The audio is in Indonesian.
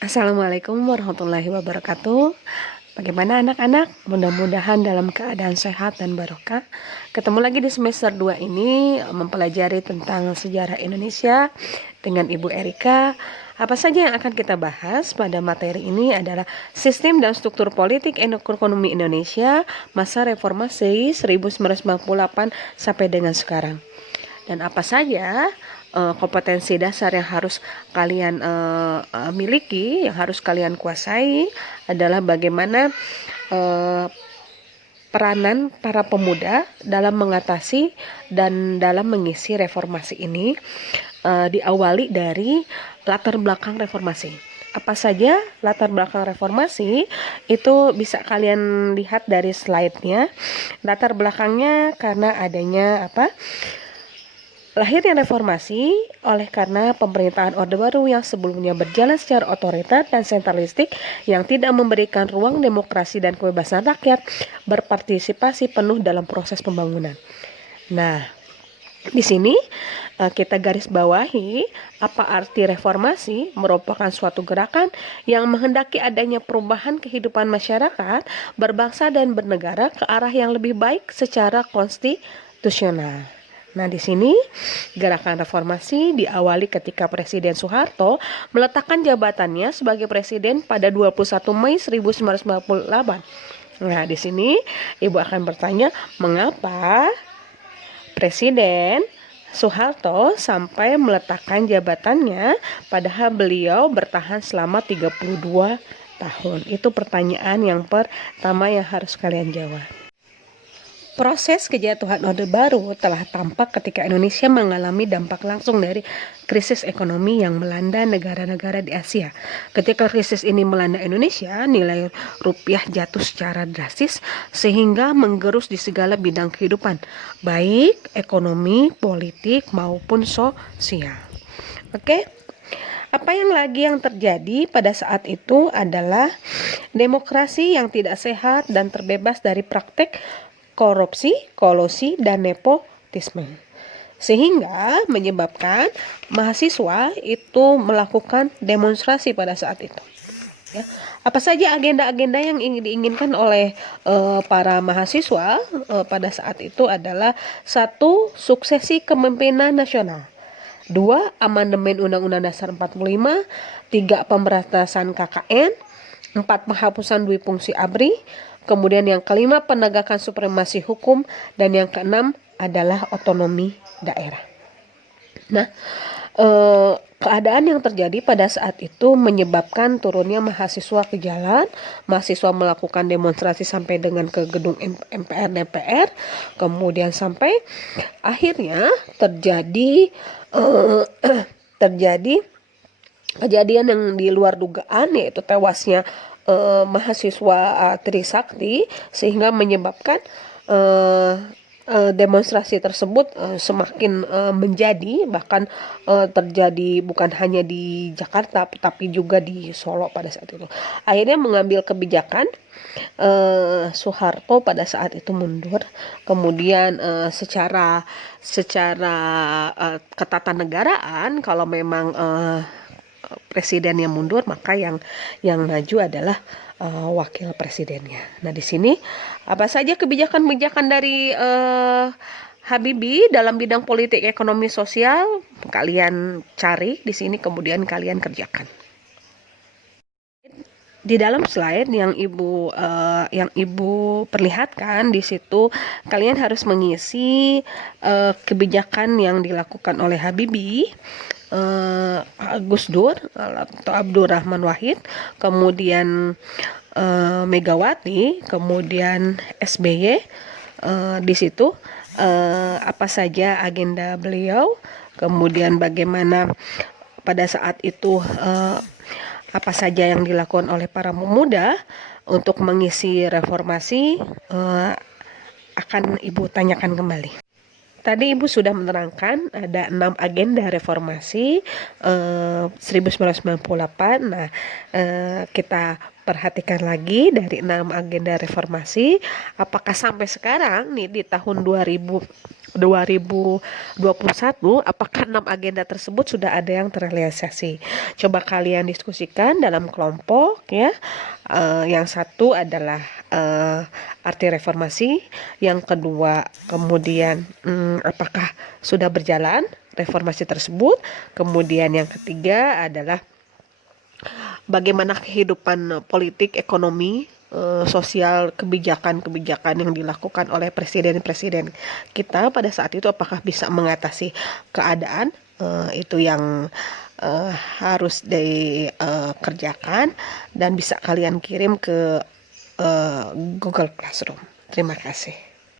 Assalamualaikum warahmatullahi wabarakatuh. Bagaimana anak-anak? Mudah-mudahan dalam keadaan sehat dan barokah. Ketemu lagi di semester 2 ini mempelajari tentang sejarah Indonesia dengan Ibu Erika. Apa saja yang akan kita bahas pada materi ini adalah sistem dan struktur politik ekonomi Indonesia masa reformasi 1998 sampai dengan sekarang. Dan apa saja kompetensi dasar yang harus kalian miliki, yang harus kalian kuasai adalah bagaimana peranan para pemuda dalam mengatasi dan dalam mengisi reformasi ini, diawali dari latar belakang reformasi. Apa saja latar belakang reformasi itu bisa kalian lihat dari slide-nya. Latar belakangnya karena adanya lahirnya reformasi oleh karena pemerintahan Orde Baru yang sebelumnya berjalan secara otoriter dan sentralistik yang tidak memberikan ruang demokrasi dan kebebasan rakyat berpartisipasi penuh dalam proses pembangunan. Nah, di sini kita garis bawahi apa arti reformasi. Merupakan suatu gerakan yang menghendaki adanya perubahan kehidupan masyarakat, berbangsa dan bernegara ke arah yang lebih baik secara konstitusional. Nah, di sini gerakan reformasi diawali ketika Presiden Soeharto meletakkan jabatannya sebagai presiden pada 21 Mei 1998. Nah, di sini Ibu akan bertanya, mengapa Presiden Soeharto sampai meletakkan jabatannya padahal beliau bertahan selama 32 tahun? Itu pertanyaan yang pertama yang harus kalian jawab. Proses kejatuhan Orde Baru telah tampak ketika Indonesia mengalami dampak langsung dari krisis ekonomi yang melanda negara-negara di Asia. Ketika krisis ini melanda Indonesia, nilai rupiah jatuh secara drastis sehingga menggerus di segala bidang kehidupan, baik ekonomi, politik maupun sosial. Oke. Apa yang terjadi pada saat itu adalah demokrasi yang tidak sehat dan terbebas dari praktek korupsi, kolusi, dan nepotisme. Sehingga menyebabkan mahasiswa itu melakukan demonstrasi pada saat itu. Ya. Apa saja agenda-agenda yang diinginkan oleh para mahasiswa pada saat itu adalah: 1. Suksesi kepemimpinan nasional. 2. Amandemen Undang-Undang Dasar 45. 3. Pemberantasan KKN. 4. Penghapusan dui fungsi ABRI. Kemudian yang kelima, penegakan supremasi hukum. Dan yang keenam adalah otonomi daerah. Nah, keadaan yang terjadi pada saat itu menyebabkan turunnya mahasiswa ke jalan. Mahasiswa melakukan demonstrasi sampai dengan ke gedung MPR DPR. Kemudian sampai akhirnya terjadi kejadian yang di luar dugaan, yaitu tewasnya mahasiswa Trisakti, sehingga menyebabkan demonstrasi tersebut semakin menjadi, bahkan terjadi bukan hanya di Jakarta tapi juga di Solo pada saat itu. Akhirnya mengambil kebijakan Soeharto pada saat itu mundur. Kemudian secara ketatanegaraan, kalau memang presiden yang mundur, maka yang maju adalah wakil presidennya. Nah, di sini apa saja kebijakan-kebijakan dari Habibie dalam bidang politik, ekonomi, sosial, kalian cari di sini, kemudian kalian kerjakan. Di dalam slide yang ibu perlihatkan di situ, kalian harus mengisi kebijakan yang dilakukan oleh Habibie, Gus Dur atau Abdurrahman Wahid, kemudian Megawati, kemudian SBY. Di situ apa saja agenda beliau, kemudian bagaimana pada saat itu apa saja yang dilakukan oleh para pemuda untuk mengisi reformasi, akan Ibu tanyakan kembali. Tadi Ibu sudah menerangkan ada 6 agenda reformasi 1998. Nah, kita perhatikan lagi dari 6 agenda reformasi, apakah sampai sekarang nih di tahun 2020 2021, apakah 6 agenda tersebut sudah ada yang terrealisasi? Coba kalian diskusikan dalam kelompok ya. Yang satu adalah arti reformasi, yang kedua kemudian apakah sudah berjalan reformasi tersebut, kemudian yang ketiga adalah bagaimana kehidupan politik, ekonomi, sosial, kebijakan-kebijakan yang dilakukan oleh presiden-presiden kita pada saat itu apakah bisa mengatasi keadaan, itu yang harus dikerjakan dan bisa kalian kirim ke Google Classroom. Terima kasih.